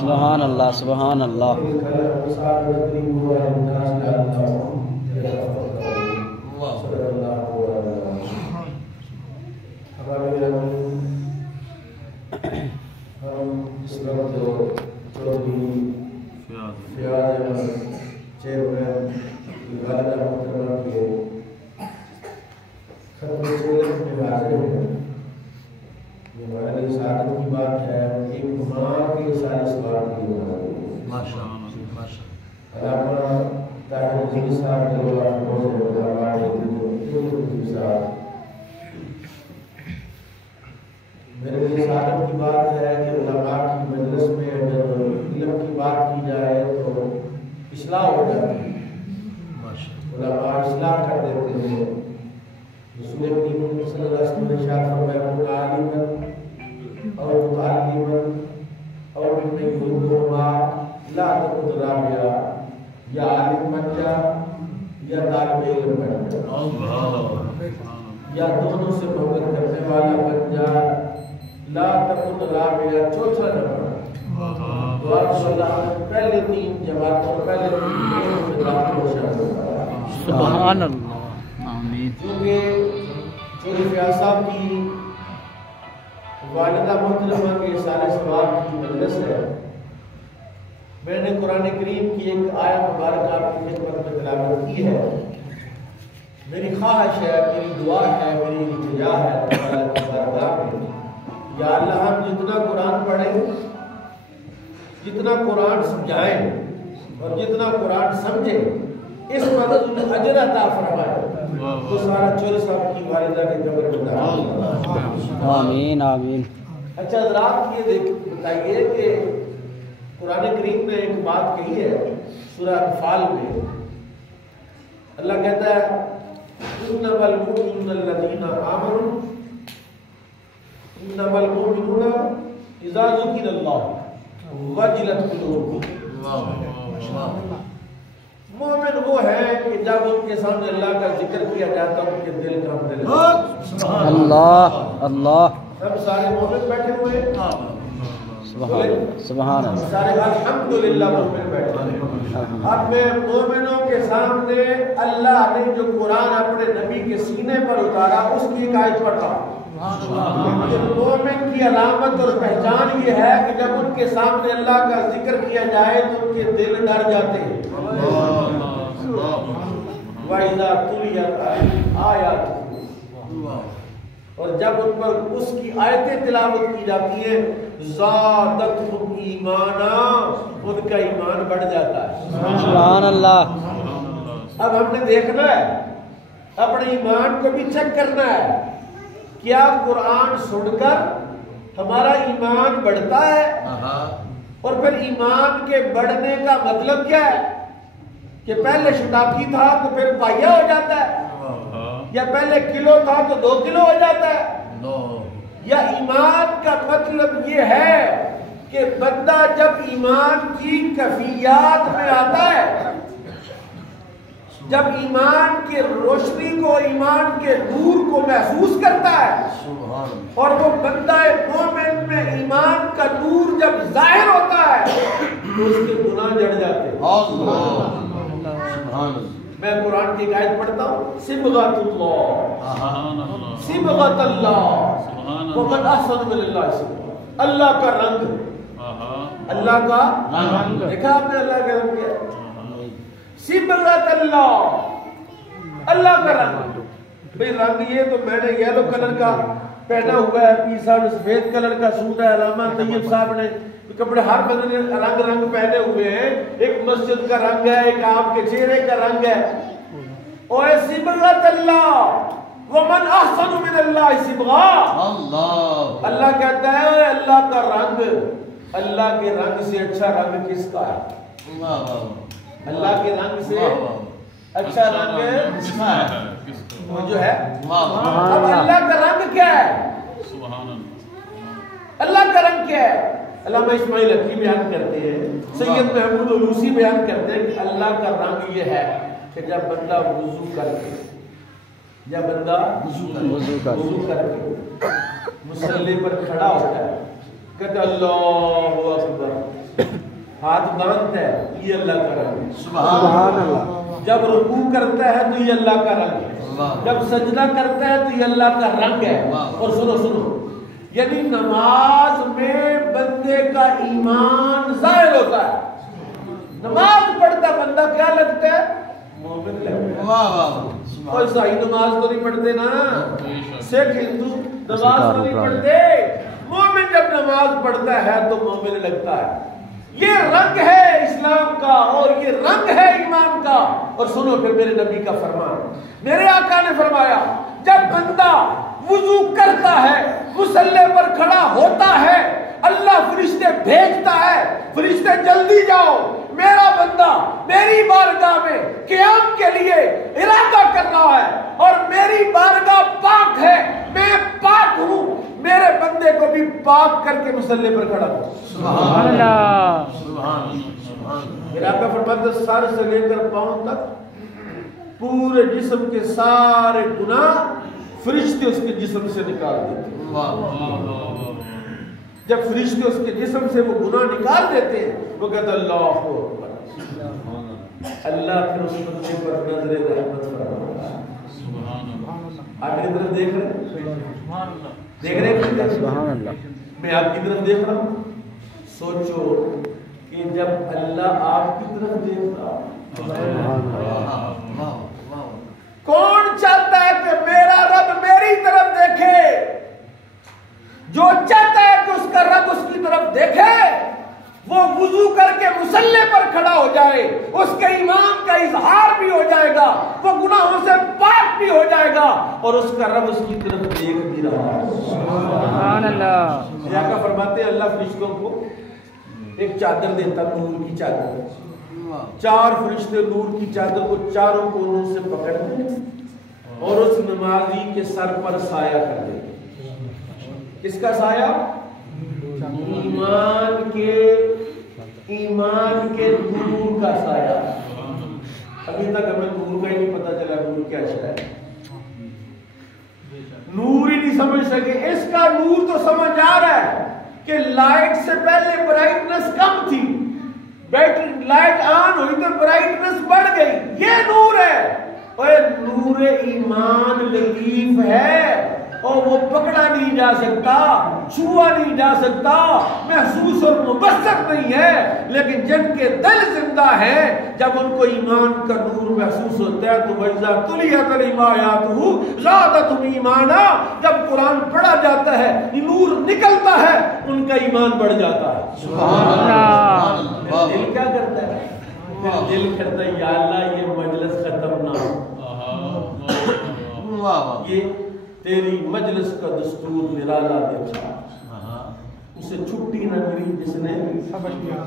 سبحان اللہ سبحان اللہ. میرے لیے سعادت کی بات ہے کہ علماء کی مجلس میں جب علم کی بات کی جائے تو اصلاح ہو جاتی ہے. علماء اصلاح کر دیتے ہیں. رسول کریم صلی اللہ علیہ وسلم نے ارشاد فرمایا کہ عالما اور متعلما اور من یذکرهما لا تقل رابعا، یا عالم بن جا یا طالب علم بن جا، یا دونوں سے محبت کرنے والا بن جا، لا تقل رابعا چوتھا نہ بن. دعا اللہ پہلے تین جماعتوں پہلے تین میں داخل ہو جاتا. سبحان اللہ. آمین. کیونکہ چوری فیاض صاحب کی والدہ محترمہ کے سارے ثواب کی مجلس ہے. میں نے قرآن کریم کی ایک آیت مبارکہ آپ کی خدمت میں تلاوت کی ہے. میری خواہش ہے، میری دعا ہے، میری التجا ہے اللہ کی بارگاہ میں، یا اللہ ہم جتنا قرآن پڑھیں، جتنا قرآن سمجھائیں اور جتنا قرآن سمجھیں، اس مدد اجر عطا فرمائے تو سارا چور صاحب کی والدہ کے قبر میں داخل. آمین آمین. اچھا حضرات یہ بتائیے کہ قرآن کریم نے ایک بات کہی ہے سورہ انفال میں. اللہ کہتا ہے انما المؤمنون الذین آمنوا انما المؤمنون اذا ذکر اللہ وجلت قلوبهم. مومن وہ ہے کہ جب ان کے سامنے اللہ کا ذکر کیا جاتا ہے ان کے دل کانپنے لگتا ہے. اللہ اللہ. ہم سارے مومن بیٹھے ہوئے ہیں. سبحان اللہ. سارے الحمدللہ مومن بیٹھے ہیں. اب میں مومنوں کے سامنے اللہ نے جو قرآن اپنے نبی کے سینے پر اتارا اس کی ایک آیت پڑھ رہا ہوں. مومن کی علامت اور پہچان یہ ہے کہ جب ان کے سامنے اللہ کا ذکر کیا جائے تو ان کے دل ڈر جاتے ہیں. وَإِذَا تُلِيَتْ آيَاتُهُ، اور جب ان پر اس کی آیتیں تلاوت کی جاتی ہیں زَادَتْهُمْ ایمانا، ان کا ایمان بڑھ جاتا ہے. سبحان اللہ. اب ہم نے دیکھنا ہے، اپنے ایمان کو بھی چیک کرنا ہے. کیا قرآن سن کر ہمارا ایمان بڑھتا ہے؟ اور پھر ایمان کے بڑھنے کا مطلب کیا ہے؟ کہ پہلے شٹاکی تھا تو پھر پائیا ہو جاتا ہے، یا پہلے کلو تھا تو 2 کلو ہو جاتا ہے؟ یا ایمان کا مطلب یہ ہے کہ بندہ جب ایمان کی کیفیات میں آتا ہے، جب ایمان کے روشنی کو، ایمان کے نور کو محسوس کرتا ہے، اور وہ بندہ مومن میں ایمان کا نور جب ظاہر ہوتا ہے تو اس کے گناہ جڑ جاتے ہیں. میں قرآن کی ایک آیت پڑھتا ہوں، صبغۃ اللہ، صبغۃ اللہ ومن احسن من اللہ صبغۃ. اللہ کا رنگ، اللہ کا رنگ. دیکھا آپ نے اللہ کا رنگ کیا؟ صبغۃ اللہ، اللہ کا رنگ. بھئی رنگ یہ تو میں نے یلو کلر کا پہنا ہوا ہے، پیر صاحب نے سفید کلر کا سوٹ ہے، علامہ طیب صاحب نے کپڑے ہر بندے رنگ پہنے ہوئے ہیں. ایک مسجد کا رنگ ہے، ایک آپ کے چہرے کا رنگ ہے. اور صبغۃ اللہ ومن احسن من اللہ صبغہ. اللہ کہتا ہے اللہ کا رنگ، اللہ کے رنگ سے اچھا رنگ کس کا ہے؟ اللہ کے رنگ سے اچھا رنگ وہ جو ہے. اب اللہ کا رنگ کیا ہے؟ اللہ کا رنگ کیا ہے؟ علامہ اسماعیل حقی بیان کرتے ہیں، سید محمود علوسی بیان کرتے ہیں کہ اللہ کا رنگ یہ ہے کہ جب بندہ وضو کر کے، جب بندہ وضو کر کے मुसल्ले पर खड़ा होता है, कहता अल्लाहु अकबर, हाथ बांधता है, ये अल्लाह का रंग है। सुभान अल्लाह। जब रुकू करता है तो ये अल्लाह का रंग है, जब सजदा करता है तो ये अल्लाह का रंग है। और सुनो सुनो, यानी नमाज में बंदे का ईमान ज़ाहिर होता है। नमाज पढ़ता बंदा क्या लगता है? मोमिन लगता है। और ईसाई नमाज तो नहीं पढ़ते ना, सिख हिंदू नमाज तो नहीं पढ़ते। मोमिन जब नमाज पढ़ता है तो मोमिन लगता है। ये रंग है इस्लाम का और ये रंग है ईमान का। और सुनो फिर मेरे नबी का फरमान, मेरे आका ने फरमाया, जब बंदा वुजू करता है, मुसल्ले पर खड़ा होता है, अल्लाह फरिश्ते भेजता है, फरिश्ते जल्दी जाओ, मेरा बंदा मेरी बारगाह में क़याम के लिए इरादा कर रहा है और मेरी बारगाह पाक है, मैं पाक हूँ, मेरे बंदे को भी पाक करके मुसल्ले पर खड़ा करो। सुभान अल्लाह। मेरा आका फरमाते सर से लेकर पांव तक पूरे जिस्म के सारे गुनाह फरिश्ते उसके जिस्म से निकाल देते। जब फरिश्ते उसके जिस्म से वो गुनाह निकाल देते हैं, वो कहता अल्लाह अकबर, अल्लाह फिर उस बंदे पर नजरे रहमत फरमाता है। आप मेरी तरफ देख रहे हैं? देख रहे हैं? सुभान अल्लाह। मैं आपकी तरफ देख रहा हूँ। सोचो कि जब अल्लाह आपकी तरफ देखता, कौन चाहता है कि मेरा रब मेरी तरफ देखे? जो चाहता है कि उसका रब उसकी तरफ देखे, वो वुजू करके मुसल्ले पर खड़ा हो जाए, उसके ईमान का इजहार भी हो जाएगा, वो गुनाहों से पाक भी हो जाएगा और उसका रब उसकी तरफ देख भी रहा है। सुभान अल्लाह। या का फरमाते हैं अल्लाह फरिश्तों को एक चादर देता, नूर की चादर। 4 फरिश्ते नूर की चादर को चारों कोनों से पकड़ते और उस नमाजी के सर पर साया कर देते। किसका साया? ईमान के नूर का साया। अभी तक हमें नूर का ही नहीं पता चला नूर क्या है। नूर ही नहीं समझ सके। इसका नूर तो समझ आ रहा है कि लाइट से पहले ब्राइटनेस कम थी, बैटरी लाइट ऑन हुई तो ब्राइटनेस बढ़ गई, ये नूर है। और नूर ईमान लतीफ है और वो पकड़ा नहीं जा सकता, छुआ नहीं जा सकता, महसूस और मुबस्सर नहीं है। लेकिन जिनके दिल जिंदा है, जब उनको ईमान का नूर महसूस होता है तो वैसा तुलियत अलैहिम ज़ादतहुम ईमाना, जब कुरान पढ़ा जाता है, नूर निकलता है, उनका ईमान बढ़ जाता है। सुभान अल्लाह। दिल क्या करता है? दिल करता है या अल्लाह ये मजलिस खत्म ना हो, ये तेरी मजलिस का दस्तूर निराला देखा, उसे छुट्टी न मिली जिसने समझ लिया।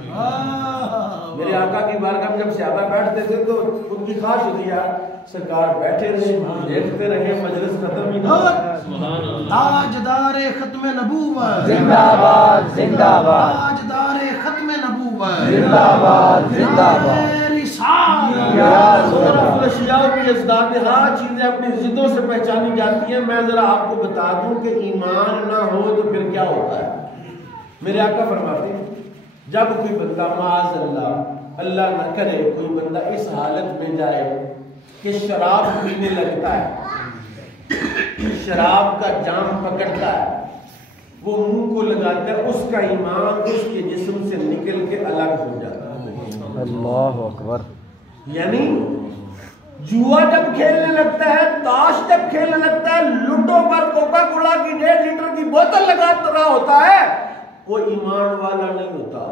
मेरे आका की बारगाह में जब सहाबा बैठते थे तो उनकी ख्वाहिश होती यार सरकार बैठे रहे, देखते रहे, मजलिस खत्म ही ना हो। ताजदारे खत्म नबूवत जिंदाबाद जिंदाबाद, ताजदारे खत्म नबूवत जिंदाबाद जिंदाबाद। चीजें अपनी जिद्दों से पहचानी जाती हैं। मैं जरा आपको बता दूं कि ईमान ना हो तो फिर क्या होता है। मेरे आका फरमाते हैं जब कोई बंदा माज़ अल्लाह न करे कोई बंदा इस हालत में जाए कि शराब पीने लगता है, शराब का जाम पकड़ता है, वो मुंह को लगाता है, उसका ईमान उसके जिस्म से निकल के अलग हो जाता है। अल्लाह अकबर। यानी जुआ जब खेलने लगता है, ताश जब खेलने लगता है, लूडो पर कोका कोला की 1.5 लीटर की बोतल लगा रहा होता है, वो ईमान वाला नहीं होता।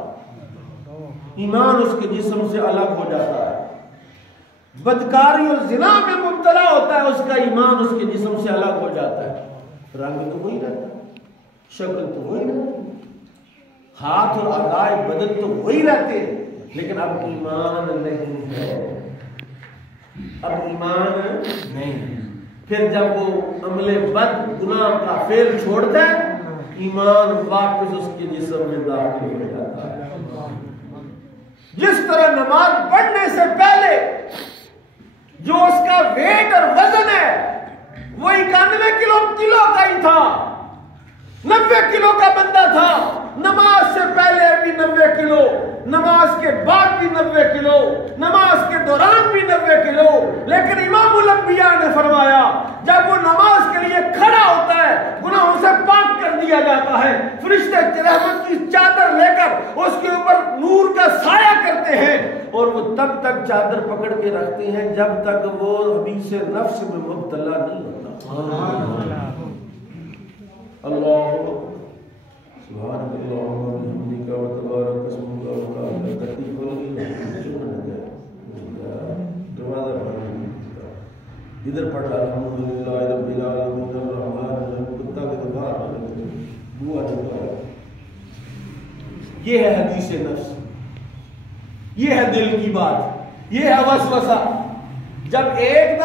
ईमान उसके जिस्म से अलग हो जाता है। बदकारी और जिना में मुब्तला होता है, उसका ईमान उसके जिस्म से अलग हो जाता है। रंग तो वही रहता है, शक्ल तो वही रहती है, हाथ और अदाए बदन तो वही रहते हैं, लेकिन अब ईमान नहीं है। अब ईमान नहीं। फिर जब वो अमले बद गुनाह का फेल छोड़ता है, ईमान वापस उसके जिस्म में दाखिल हो जाता है। जिस तरह नमाज पढ़ने से पहले जो उसका वेट और वजन है वो 91 किलो का ही था, تھا نماز سے پہلے بھی 90 کلو، نماز کے بعد بھی 90 کلو، نماز کے دوران بھی 90 کلو، لیکن امام الانبیاء نے فرمایا جب وہ نماز کے لیے کھڑا ہوتا ہے گناہوں سے پاک کر دیا جاتا ہے، فرشتے رحمت کی چادر لے کر اس کے اوپر نور کا سایہ کرتے ہیں، اور وہ تب تک چادر پکڑ کے رکھتے ہیں جب تک وہ حدیث نفس میں مبتلا نہیں ہوتا۔ اللہ سبحان اللہ و بحمدک و تبارک اسمک و تعالی تکلیف دروازہ ادھر پڑھا الحمدللہ رب العالمین الرحمن الرحیم کتا کے دبار دعا دعا۔ یہ ہے حدیث نفس، یہ ہے دل کی بات، یہ ہے وسوسہ۔ جب ایک